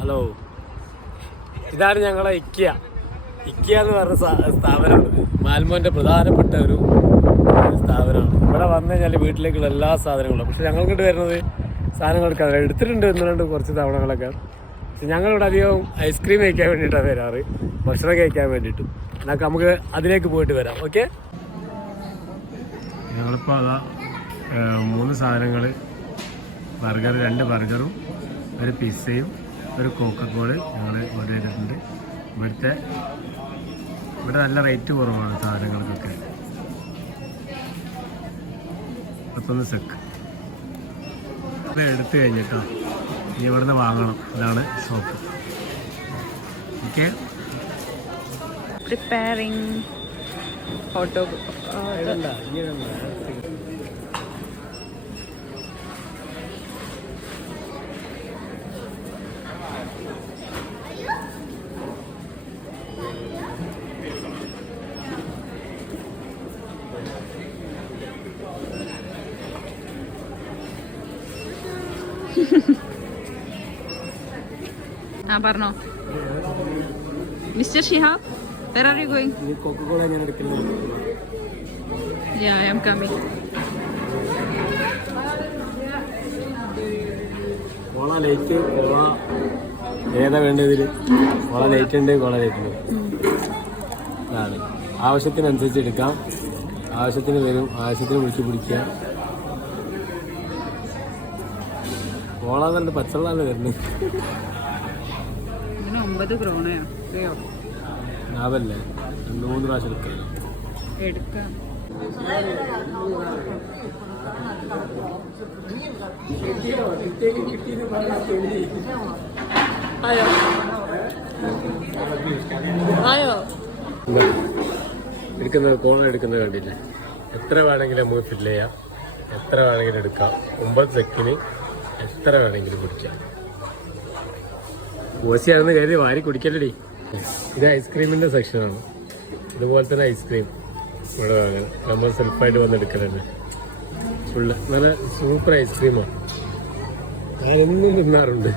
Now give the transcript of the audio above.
Hello, ഇതാണ് ഞങ്ങളെ ഇക്കിയ എന്ന് പറഞ്ഞ സ്ഥാപനമാണിത്. മാൽമോന്റെ പ്രധാനപ്പെട്ട ഒരു സ്ഥാപനമാണ്. ഇവിടെ വന്നു കഴിഞ്ഞാൽ വീട്ടിലേക്കുള്ള എല്ലാ സാധനങ്ങളും. പക്ഷെ ഞങ്ങൾക്കിട്ട് വരുന്നത് സാധനങ്ങളൊക്കെ എടുത്തിട്ടുണ്ട് എന്നുകൊണ്ട് കുറച്ച് തവണകളൊക്കെ. പക്ഷെ ഞങ്ങളിവിടെ അധികം ഐസ്ക്രീം കഴിക്കാൻ വേണ്ടിയിട്ടാണ് വരാറ്, ഭക്ഷണം കഴിക്കാൻ വേണ്ടിയിട്ട്. എന്നൊക്കെ നമുക്ക് അതിലേക്ക് പോയിട്ട് വരാം. ഓക്കെ, ഞങ്ങളിപ്പോൾ അതാ 3 സാധനങ്ങൾ, ബർഗർ, 2 ബർഗറും 1 പിസ്സയും 1 കോക്കക്കോള ഞങ്ങൾ ഓർഡർ ചെയ്തിട്ടുണ്ട്. ഇവിടെ നല്ല റേറ്റ് കുറവാണ് സാധനങ്ങൾക്കൊക്കെ. 31 സെക്ക് ഇത് എടുത്തു കഴിഞ്ഞിട്ടോ ഇനി ഇവിടുന്ന് വാങ്ങണം. ഇതാണ് ഷോപ്പ്. Okay, preparing photo. പറഞ്ഞോ mister Shihab, where are you going? Coca Cola ഞാൻ എടുക്കുന്നത്. Yeah, I am coming. Cola light, cola ഏതാ വേണ്ടതിൽ? കോള ലൈറ്റ് ഉണ്ട്, കോള ലൈറ്റ് ഉണ്ട്. അതാണ് ആവശ്യത്തിനനുസരിച്ച് എടുക്കാം. ആവശ്യത്തിന് വരും, ആവശ്യത്തിന് വിളിച്ച് പിടിക്കുക. കോള തന്നെ പച്ചവെള്ളമാണ് വരുന്നത്. 9 ക്രോണയോ ലാഭല്ലേ? 2-3 പ്രാവശ്യം എടുക്കാം. കോള എടുക്കുന്നത് കണ്ടില്ലേ? എത്ര വേണമെങ്കിലും നമുക്ക് ഫില്ല് ചെയ്യാം, എത്ര വേണമെങ്കിലും എടുക്കാം. 9 സെക്കിന് എത്ര വേണമെങ്കിലും കുടിക്കാം. ഓസിയാണെന്ന് കരുതി വാരി കുടിക്കല്ലടി. ഇത് ഐസ്ക്രീമിൻ്റെ സെക്ഷനാണ്. ഇതുപോലെ തന്നെ ഐസ്ക്രീം ഇവിടെ വാങ്ങാൻ നമ്മൾ സെൽഫായിട്ട് വന്നെടുക്കലുണ്ട്. ഫുള്ള് നല്ല സൂപ്പർ ഐസ്ക്രീമാണ്. ഞാൻ എന്നും തിന്നാറുണ്ട്.